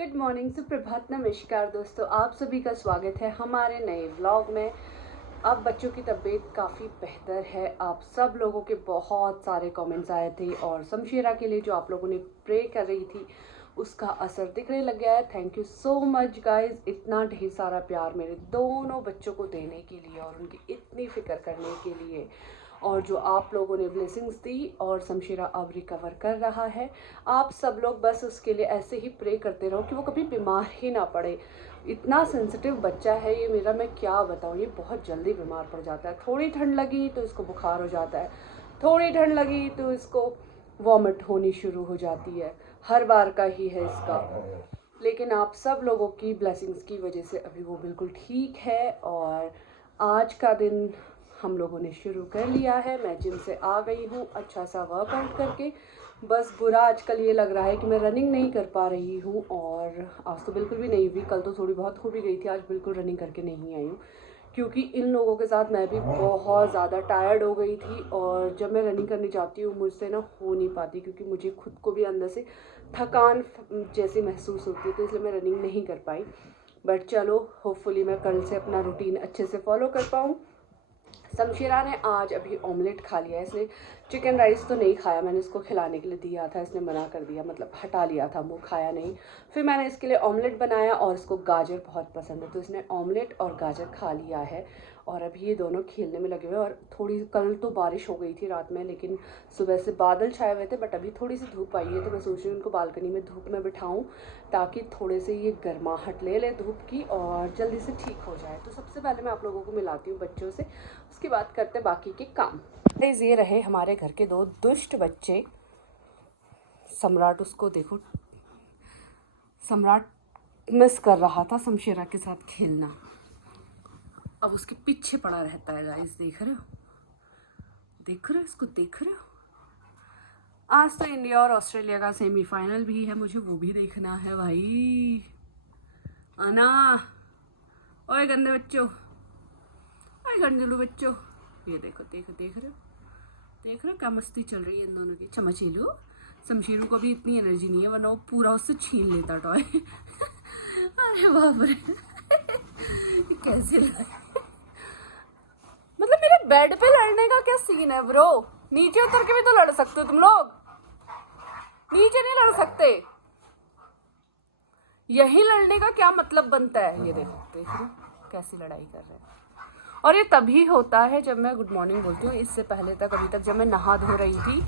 Good morning, सुप्रभात, नमस्कार दोस्तों, आप सभी का स्वागत है हमारे नए व्लॉग में। अब बच्चों की तबीयत काफ़ी बेहतर है। आप सब लोगों के बहुत सारे कमेंट्स आए थे और शमशेरा के लिए जो आप लोगों ने प्रे कर रही थी उसका असर दिखने लग गया है। Thank you so much guys, इतना ढेर सारा प्यार मेरे दोनों बच्चों को देने के लिए और उनकी इतनी फिक्र करने के लिए, और जो आप लोगों ने ब्लेसिंग्स दी। और शमशेरा अब रिकवर कर रहा है। आप सब लोग बस उसके लिए ऐसे ही प्रे करते रहो कि वो कभी बीमार ही ना पड़े। इतना सेंसिटिव बच्चा है ये मेरा, मैं क्या बताऊँ, ये बहुत जल्दी बीमार पड़ जाता है। थोड़ी ठंड लगी तो इसको बुखार हो जाता है, थोड़ी ठंड लगी तो इसको वॉमिट होनी शुरू हो जाती है। हर बार का ही है इसका, लेकिन आप सब लोगों की ब्लेसिंग्स की वजह से अभी वो बिल्कुल ठीक है। और आज का दिन हम लोगों ने शुरू कर लिया है। मैं जिम से आ गई हूँ अच्छा सा वर्कआउट करके। बस बुरा आजकल ये लग रहा है कि मैं रनिंग नहीं कर पा रही हूँ, और आज तो बिल्कुल भी नहीं हुई। कल तो थोड़ी बहुत हो भी गई थी, आज बिल्कुल रनिंग करके नहीं आई हूँ क्योंकि इन लोगों के साथ मैं भी बहुत ज़्यादा टायर्ड हो गई थी। और जब मैं रनिंग करने जाती हूँ मुझसे ना हो नहीं पाती, क्योंकि मुझे खुद को भी अंदर से थकान जैसी महसूस होती है, तो इसलिए मैं रनिंग नहीं कर पाई। बट चलो, होपफुली मैं कल से अपना रूटीन अच्छे से फॉलो कर पाऊँ। शमशेरा ने आज अभी ऑमलेट खा लिया है। इसने चिकन राइस तो नहीं खाया, मैंने इसको खिलाने के लिए दिया था, इसने मना कर दिया, मतलब हटा लिया था, वो खाया नहीं। फिर मैंने इसके लिए ऑमलेट बनाया और इसको गाजर बहुत पसंद है, तो इसने ऑमलेट और गाजर खा लिया है। और अभी ये दोनों खेलने में लगे हुए हैं। और थोड़ी कल तो बारिश हो गई थी रात में, लेकिन सुबह से बादल छाए हुए थे, बट अभी थोड़ी सी धूप आई है, तो मैं सोच रही हूँ उनको बालकनी में धूप में बिठाऊँ ताकि थोड़े से ये गर्माहट ले ले धूप की और जल्दी से ठीक हो जाए। तो सबसे पहले मैं आप लोगों को मिलाती हूँ बच्चों से, उसके बाद करते हैं बाकी के काम। ये रहे हमारे घर के दो दुष्ट बच्चे। सम्राट, उसको देखो, सम्राट मिस कर रहा था शमशेरा के साथ खेलना, अब उसके पीछे पड़ा रहता है। गाइस देख रहे हो, देख रहे हो, इसको देख रहे हो। आज तो इंडिया और ऑस्ट्रेलिया का सेमीफाइनल भी है, मुझे वो भी देखना है भाई। अना, ओए गंदे बच्चों, ओए गंदुलू बच्चों, ये देखो, देख रहे हो, देख रहे हो क्या मस्ती चल रही है इन दोनों की। चमचेलू, शमशेरू को भी इतनी एनर्जी नहीं है, वरना वो पूरा उससे छीन लेता टॉय। अरे बाप रे, कैसे मतलब मेरे बेड पे लड़ने का क्या सीन है ब्रो? नीचे उतर के भी तो लड़ सकते हो तुम लोग, नीचे नहीं लड़ सकते। यही लड़ने का क्या मतलब बनता है? ये देखो, देख रहे हो कैसी लड़ाई कर रहे हैं। और ये तभी होता है जब मैं गुड मॉर्निंग बोलती हूँ। इससे पहले तक, अभी तक जब मैं नहा धो रही थी,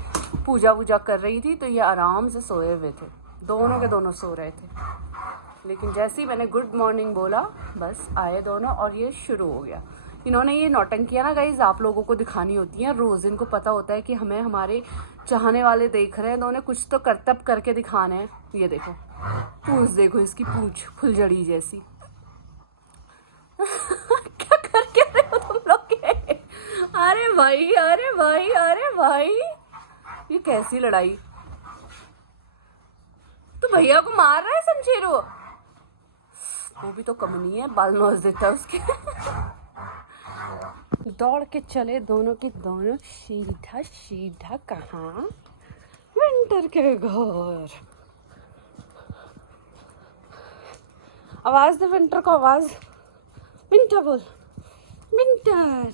पूजा वूजा कर रही थी, तो ये आराम से सोए हुए थे, दोनों के दोनों सो रहे थे। लेकिन जैसे ही मैंने गुड मॉर्निंग बोला, बस आए दोनों और ये शुरू हो गया। इन्होंने ये नौटंकियां ना गाइज आप लोगों को दिखानी होती हैं रोज़। इनको पता होता है कि हमें हमारे चाहने वाले देख रहे हैं, तो उन्हें कुछ तो करतब करके दिखाना है। ये देखो, पूछ देखो, इसकी पूछ फुलझड़ी जैसी। क्या करके रहे हो तुम लोग के? अरे भाई, अरे भाई, अरे भाई, ये कैसी लड़ाई? तो भैया को मार रहा है शमशेरू, वो भी तो कम नहीं है, बाल नोच देता है उसके। दौड़ के चले दोनों के दोनों सीधा सीधा कहाँ? विंटर के घर। आवाज दे विंटर को, आवाज। विंटर बोल, विंटर,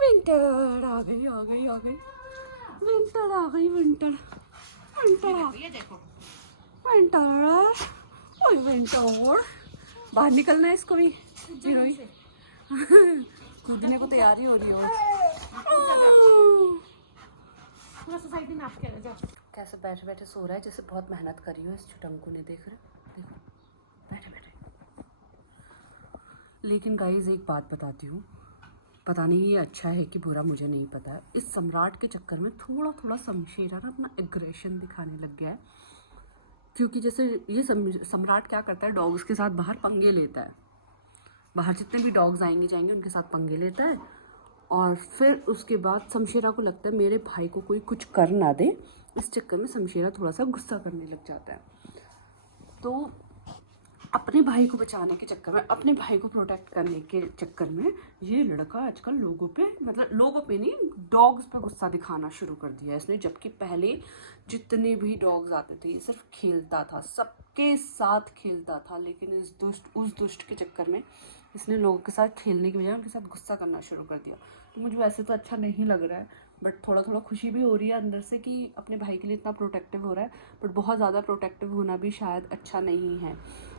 विंटर आ गई, आ गई, आ गई, विंटर आ गई, विंटर, विंटर आ गई, देखो विंटर, ओए विंटर। बाहर निकलना है इसको भी, हीरोइन कूदने को तैयारी हो रही हो। पूरा सोसाइटी में आपके जाओ। कैसे बैठे बैठे सो रहा है, जैसे बहुत मेहनत करी हो इस छुटंकू ने। देख रहे, देखो बैठे बैठे। लेकिन गाइज एक बात बताती हूँ, पता नहीं ये अच्छा है कि बुरा, मुझे नहीं पता है। इस सम्राट के चक्कर में थोड़ा थोड़ा शमशेरा ना अपना एग्रेशन दिखाने लग गया है। क्योंकि जैसे ये सम्राट क्या करता है, डॉग्स के साथ बाहर पंगे लेता है। बाहर जितने भी डॉग्स आएंगे जाएंगे उनके साथ पंगे लेता है। और फिर उसके बाद शमशेरा को लगता है मेरे भाई को कोई कुछ कर ना दे, इस चक्कर में शमशेरा थोड़ा सा गुस्सा करने लग जाता है। तो अपने भाई को बचाने के चक्कर में, अपने भाई को प्रोटेक्ट करने के चक्कर में ये लड़का आजकल लोगों पे, मतलब लोगों पे नहीं, डॉग्स पे गुस्सा दिखाना शुरू कर दिया है इसने। जबकि पहले जितने भी डॉग्स आते थे ये सिर्फ खेलता था, सबके साथ खेलता था, लेकिन उस दुष्ट के चक्कर में इसने लोगों के साथ खेलने की बजाय उनके साथ गुस्सा करना शुरू कर दिया। तो मुझे वैसे तो अच्छा नहीं लग रहा है, बट थोड़ा थोड़ा खुशी भी हो रही है अंदर से कि अपने भाई के लिए इतना प्रोटेक्टिव हो रहा है। बट बहुत ज़्यादा प्रोटेक्टिव होना भी शायद अच्छा नहीं है,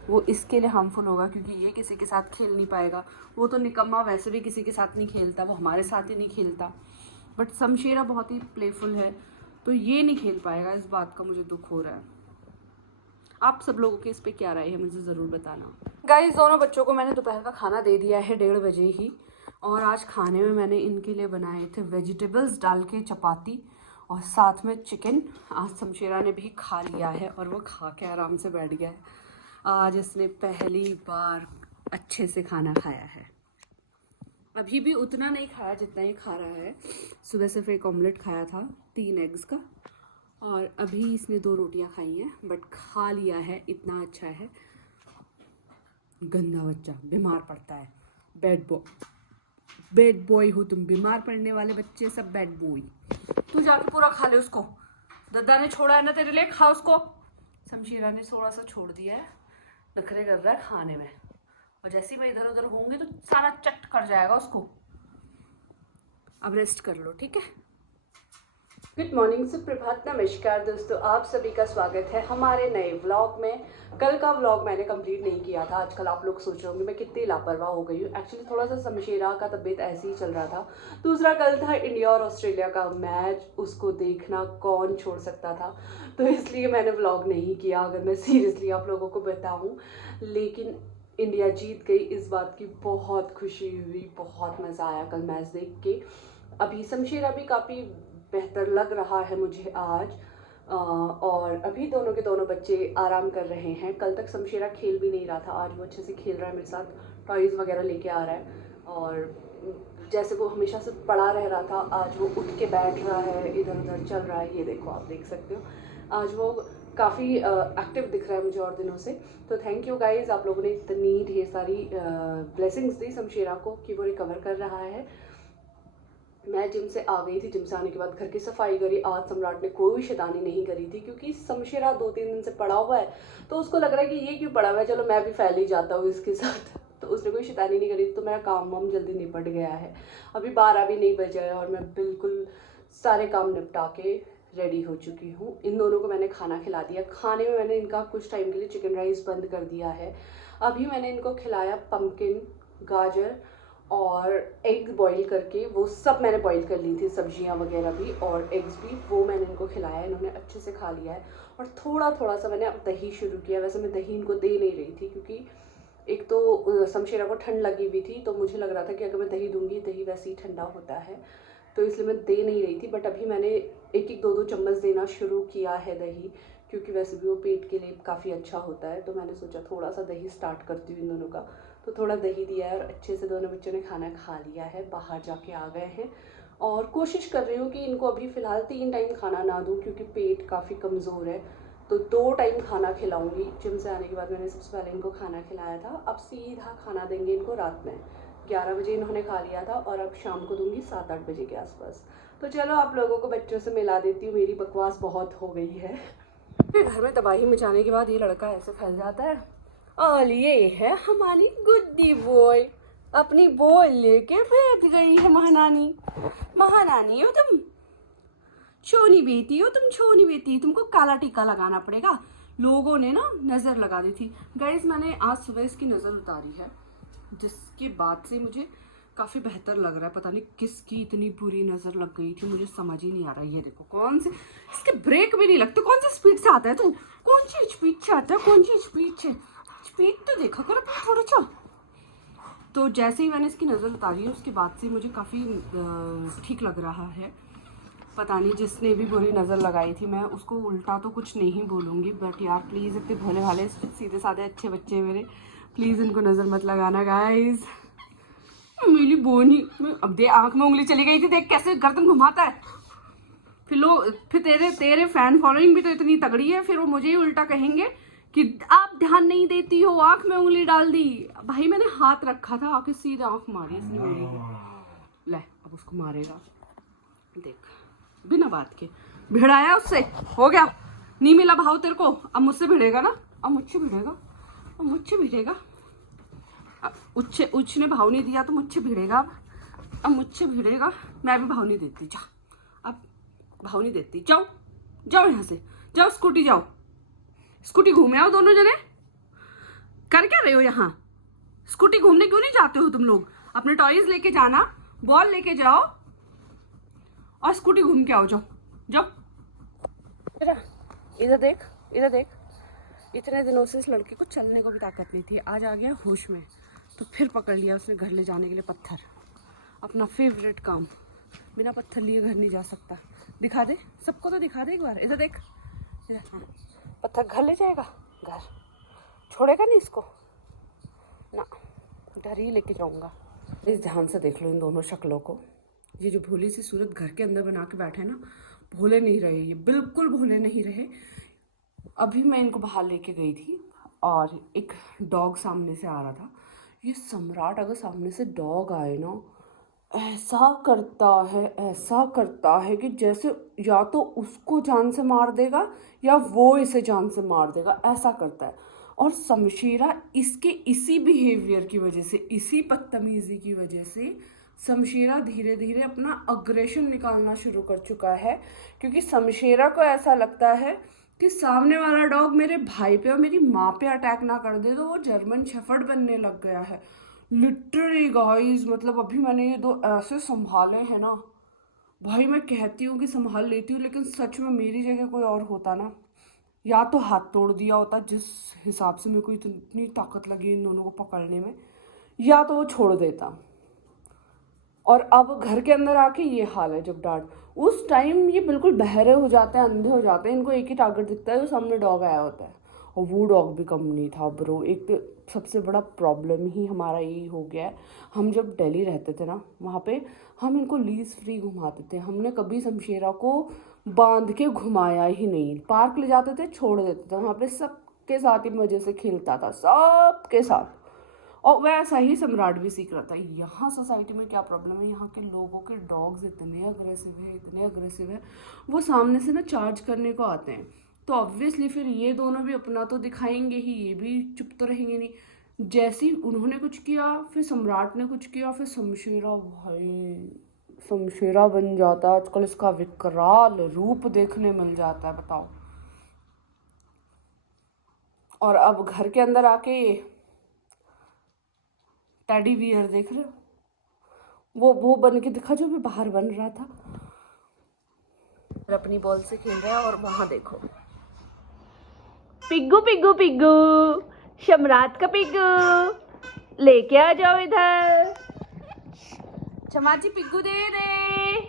वो इसके लिए हार्मफुल होगा, क्योंकि ये किसी के साथ खेल नहीं पाएगा। वो तो निकम्मा वैसे भी किसी के साथ नहीं खेलता, वो हमारे साथ ही नहीं खेलता। बट शमशेरा बहुत ही प्लेफुल है, तो ये नहीं खेल पाएगा, इस बात का मुझे दुख हो रहा है। आप सब लोगों की इस पे क्या राय है मुझे ज़रूर बताना। गाइस, दोनों बच्चों को मैंने दोपहर का खाना दे दिया है 1:30 बजे ही, और आज खाने में मैंने इनके लिए बनाए थे वेजिटेबल्स डाल के चपाती और साथ में चिकन। आज शमशेरा ने भी खा लिया है और वो खा के आराम से बैठ गया है। आज इसने पहली बार अच्छे से खाना खाया है। अभी भी उतना नहीं खाया जितना ये खा रहा है। सुबह सिर्फ एक ऑमलेट खाया था 3 एग्स का, और अभी इसने 2 रोटियां खाई हैं, बट खा लिया है, इतना अच्छा है। गंदा बच्चा बीमार पड़ता है, बैड बॉय हो तुम, बीमार पड़ने वाले बच्चे सब बैड बॉय। तू जाके पूरा खा ले उसको, दद्दा ने छोड़ा है ना तेरे लिए, खा उसको। शमशेरा ने थोड़ा सा छोड़ दिया है, नखरे कर रहा है खाने में, और जैसे ही मैं इधर उधर होंगी तो सारा चट कर जाएगा उसको। अब रेस्ट कर लो, ठीक है। गुड मॉर्निंग, सुप्रभात, नमस्कार दोस्तों, आप सभी का स्वागत है हमारे नए व्लॉग में। कल का व्लॉग मैंने कंप्लीट नहीं किया था। आजकल आप लोग सोच रहे होंगे मैं कितनी लापरवाह हो गई हूँ। एक्चुअली थोड़ा सा शमशेरा का तबीयत ऐसे ही चल रहा था। दूसरा कल था इंडिया और ऑस्ट्रेलिया का मैच, उसको देखना कौन छोड़ सकता था, तो इसलिए मैंने व्लॉग नहीं किया, अगर मैं सीरियसली आप लोगों को बताऊँ। लेकिन इंडिया जीत गई, इस बात की बहुत खुशी हुई, बहुत मज़ा आया कल मैच देख के। अभी शमशेरा भी काफ़ी बेहतर लग रहा है मुझे आज, और अभी दोनों के दोनों बच्चे आराम कर रहे हैं। कल तक शमशेरा खेल भी नहीं रहा था, आज वो अच्छे से खेल रहा है मेरे साथ, टॉयज़ वगैरह लेके आ रहा है, और जैसे वो हमेशा से पड़ा रह रहा था, आज वो उठ के बैठ रहा है, इधर उधर चल रहा है। ये देखो, आप देख सकते हो, आज वो काफ़ी एक्टिव दिख रहा है मुझे और दिनों से। तो थैंक यू गाइज, आप लोगों ने इतनी ढेर सारी ब्लेसिंग्स दी शमशेरा को कि वो रिकवर कर रहा है। मैं जिम से आ गई थी, जिम से आने के बाद घर की सफाई करी। आज सम्राट ने कोई शैतानी नहीं करी थी, क्योंकि शमशेरा 2-3 दिन से पड़ा हुआ है, तो उसको लग रहा है कि ये क्यों पड़ा हुआ है, चलो मैं भी फैल ही जाता हूँ इसके साथ। तो उसने कोई शैतानी नहीं करी, तो मेरा काम वाम जल्दी निपट गया है। अभी 12 भी नहीं बजे है और मैं बिल्कुल सारे काम निपटा के रेडी हो चुकी हूँ। इन दोनों को मैंने खाना खिला दिया। खाने में मैंने इनका कुछ टाइम के लिए चिकन राइस बंद कर दिया है। अभी मैंने इनको खिलाया पम्पकिन, गाजर और एग बॉईल करके, वो सब मैंने बॉईल कर ली थी, सब्जियां वगैरह भी और एग्स भी, वो मैंने इनको खिलाया, इन्होंने अच्छे से खा लिया है। और थोड़ा थोड़ा सा मैंने अब दही शुरू किया। वैसे मैं दही इनको दे नहीं रही थी, क्योंकि एक तो शमशेरा को ठंड लगी हुई थी, तो मुझे लग रहा था कि अगर मैं दही दूंगी, दही वैसे ही ठंडा होता है, तो इसलिए मैं दे नहीं रही थी। बट अभी मैंने 1-2 चम्मच देना शुरू किया है दही, क्योंकि वैसे भी वो पेट के लिए काफ़ी अच्छा होता है। तो मैंने सोचा थोड़ा सा दही स्टार्ट करती हूँ इन दोनों का, तो थोड़ा दही दिया है और अच्छे से दोनों बच्चों ने खाना खा लिया है, बाहर जाके आ गए हैं। और कोशिश कर रही हूँ कि इनको अभी फ़िलहाल 3 टाइम खाना ना दूँ, क्योंकि पेट काफ़ी कमज़ोर है, तो 2 टाइम खाना खिलाऊँगी। जिम से आने के बाद मैंने सबसे पहले इनको खाना खिलाया था, अब सीधा खाना देंगे इनको रात में। 11 बजे इन्होंने खा लिया था, और अब शाम को दूँगी 7-8 बजे के आसपास। तो चलो आप लोगों को बच्चों से मिला देती हूँ, मेरी बकवास बहुत हो गई है। घर में तबाही मचाने के बाद ये लड़का ऐसे फैल जाता है। और ये है हमारी गुड्डी बॉय, अपनी बॉय लेके बैठ गई है महानानी। महानानी हो तुम, छोनी बेटी हो तुम, छोनी बेटी, तुमको काला टीका लगाना पड़ेगा। लोगों ने ना नज़र लगा दी थी। गाइस, मैंने आज सुबह इसकी नज़र उतारी है, जिसके बाद से मुझे काफ़ी बेहतर लग रहा है। पता नहीं किसकी इतनी बुरी नज़र लग गई थी, मुझे समझ ही नहीं आ रहा। ये देखो, कौन से इसके ब्रेक भी नहीं लगते, कौन सी स्पीड से आता है तू, कौन सी स्पीड से आता है, कौन सी स्पीड से, स्पीड तो देखा करो अपनी थोड़ा सा। तो जैसे ही मैंने इसकी नज़र उतारी है, उसके बाद से मुझे काफ़ी ठीक लग रहा है। पता नहीं जिसने भी बुरी नज़र लगाई थी, मैं उसको उल्टा तो कुछ नहीं बोलूँगी, बट यार प्लीज़, इतने भोले भाले सीधे साधे अच्छे बच्चे मेरे, प्लीज़ इनको नज़र मत लगाना गाइस। मेरी बोनी, अब दे, आंख में उंगली चली गई थी, देख कैसे गर्दन घुमाता है। फिर तेरे फैन फॉलोइंग भी तो इतनी तगड़ी है, फिर वो मुझे ही उल्टा कहेंगे कि आप ध्यान नहीं देती हो, आंख में उंगली डाल दी। भाई मैंने हाथ रखा था, आके सीधे आंख मारी इसने मेरी की। ले अब उसको मारेगा, देख बिना बात के भिड़ाया उससे, हो गया। नहीं मिला भाव तेरे को, अब मुझसे भिड़ेगा ना, अब मुझसे भिड़ेगा, अब मुझसे भिड़ेगा। उच्च ने भाव नहीं दिया तो मुझसे भिड़ेगा, अब मुझसे भिड़ेगा। मैं भी भाव नहीं देती, जा अब भाव नहीं देती, जाओ जाओ यहाँ से, जाओ स्कूटी, जाओ स्कूटी घूमे आओ दोनों जने। कर क्या रहे हो यहाँ? स्कूटी घूमने क्यों नहीं जाते हो तुम लोग? अपने टॉयज लेके जाना, बॉल लेके जाओ और स्कूटी घूम के आओ, जाओ जाओ। इधर देख, इधर देख। इतने दिनों से इस लड़के को चलने को भी ताकत नहीं थी, आज आ गया होश में, तो फिर पकड़ लिया उसने घर ले जाने के लिए पत्थर। अपना फेवरेट काम, बिना पत्थर लिए घर नहीं जा सकता। दिखा दे सबको, तो दिखा दे एक बार। इधर देख, इधर, हाँ। पत्थर घर ले जाएगा, घर छोड़ेगा नहीं इसको ना, घर ही लेके जाऊंगा। इस ध्यान से देख लो इन दोनों शक्लों को। ये जो भोली सी सूरत घर के अंदर बना के बैठे ना, भोले नहीं रहे, ये बिल्कुल भोले नहीं रहे। अभी मैं इनको बाहर लेके गई थी और एक डॉग सामने से आ रहा था। ये सम्राट अगर सामने से डॉग आए ना, ऐसा करता है कि जैसे या तो उसको जान से मार देगा या वो इसे जान से मार देगा, ऐसा करता है। और शमशेरा इसके इसी बिहेवियर की वजह से, इसी बदतमीजी की वजह से शमशेरा धीरे धीरे अपना अग्रेशन निकालना शुरू कर चुका है। क्योंकि शमशेरा को ऐसा लगता है कि सामने वाला डॉग मेरे भाई पे और मेरी माँ पे अटैक ना कर दे, तो वो जर्मन शेफर्ड बनने लग गया है। लिटरली गाइस, मतलब अभी मैंने ये दो ऐसे संभाले हैं ना भाई, मैं कहती हूँ कि संभाल लेती हूँ, लेकिन सच में मेरी जगह कोई और होता ना, या तो हाथ तोड़ दिया होता जिस हिसाब से मेरे को इतनी ताकत लगी इन दोनों को पकड़ने में, या तो वो छोड़ देता। और अब घर के अंदर आके ये हाल है। जब डांट, उस टाइम ये बिल्कुल बहरे हो जाते हैं, अंधे हो जाते हैं, इनको एक ही टारगेट दिखता है, जो सामने डॉग आया होता है। और वो डॉग भी कम नहीं था ब्रो। एक तो सबसे बड़ा प्रॉब्लम ही हमारा यही हो गया है, हम जब दिल्ली रहते थे ना, वहाँ पे हम इनको लीज फ्री घुमाते थे। हमने कभी शमशेरा को बांध के घुमाया ही नहीं। पार्क ले जाते थे, छोड़ देते थे, वहाँ पे सबके साथ ही मज़े से खेलता था, सबके साथ। और वैसा ही सम्राट भी सीख रहा था। यहाँ सोसाइटी में क्या प्रॉब्लम है, यहाँ के लोगों के डॉग्स इतने अग्रेसिव है, इतने अग्रेसिव है, वो सामने से ना चार्ज करने को आते हैं। तो ऑब्वियसली फिर ये दोनों भी अपना तो दिखाएंगे ही, ये भी चुप तो रहेंगे नहीं। जैसे ही उन्होंने कुछ किया, फिर सम्राट ने कुछ किया, फिर शमशेरा, भाई शमशेरा बन जाता है। आजकल इसका विकराल रूप देखने मिल जाता है, बताओ। और अब घर के अंदर आके टेडी बियर देख रहे हो, वो बन के दिखा जो भी बाहर बन रहा था। अपनी बॉल से खेल रहा है। और वहां देखो, पिग्गू पिग्गू पिग्गू, सम्राट का पिग्गू, लेके आ जाओ इधर। चमाची पिग्गू दे दे।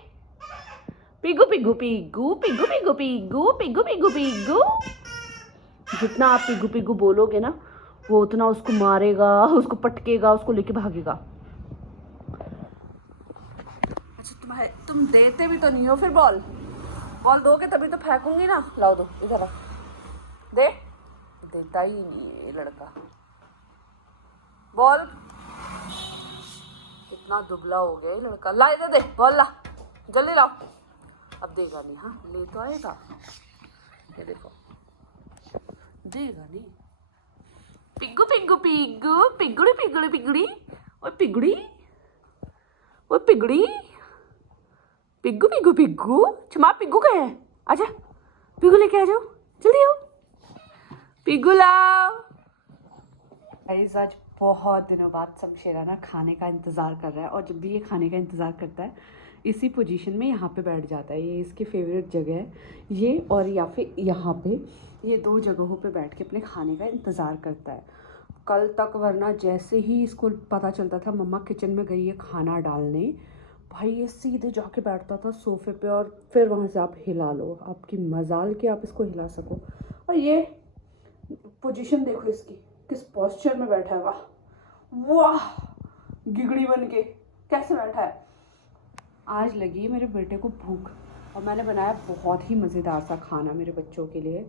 पिग्गू पिग्गू पिग्गू पिग्गू पिग्गू पिग्गू पिग्गू पिग्गू पिग्गू। जितना आप पिग्गू पिग्गू बोलोगे ना, वो उतना उसको मारेगा, उसको पटकेगा, उसको लेके भागेगा। अच्छा तुम देते भी तो नहीं हो फिर बॉल दोगे तभी तो फेंकूंगी ना। लाओ दो, इधर दे। देता ही नहीं है ये लड़का बॉल, कितना दुबला हो गया ये लड़का। ला इधर दे बॉल, ला जल्दी लाओ। अब देगा नहीं, हाँ ले तो आएगा, ये देखो देगा नहीं। पिग्गू पिग्गू पिग्गू पिगड़ी पिगड़ी पिगड़ी, ओए पिगड़ी, ओए पिगड़ी, पिग्गू पिग्गू पिग्गू। चमा पिग्गू कहाँ है? आजा पिग्गू लेके आ जाओ, जल्दी आओ, पिग्गू लाओ। गाइस आज बहुत दिनों बाद शमशेरा ना खाने का इंतज़ार कर रहा है, और जब भी ये खाने का इंतज़ार करता है इसी पोजीशन में यहाँ पे बैठ जाता है। ये इसकी फेवरेट जगह है ये, और या फिर यहाँ पे, ये दो जगहों पे बैठ के अपने खाने का इंतज़ार करता है। कल तक वरना जैसे ही इसको पता चलता था मम्मा किचन में गई है खाना डालने, भाई ये सीधे जाके बैठता था सोफे पे, और फिर वहाँ से आप हिला लो, आपकी मजाल कि आप इसको हिला सको। और ये पोजीशन देखो इसकी, किस पोस्चर में बैठा है, वाह वाह, गिगड़ी बन के कैसे बैठा है। आज लगी मेरे बेटे को भूख, और मैंने बनाया बहुत ही मज़ेदार सा खाना मेरे बच्चों के लिए,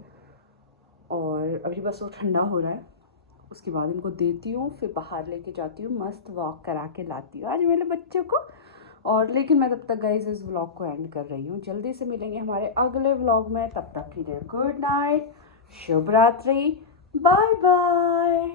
और अभी बस वो ठंडा हो रहा है, उसके बाद इनको देती हूँ, फिर बाहर लेके जाती हूँ, मस्त वॉक करा के लाती हूँ आज मेरे बच्चों को। और लेकिन मैं तब तक गाइस इस व्लॉग को एंड कर रही हूँ। जल्दी से मिलेंगे हमारे अगले व्लॉग में, तब तक के लिए गुड नाइट, शुभ रात्रि, बाय बाय।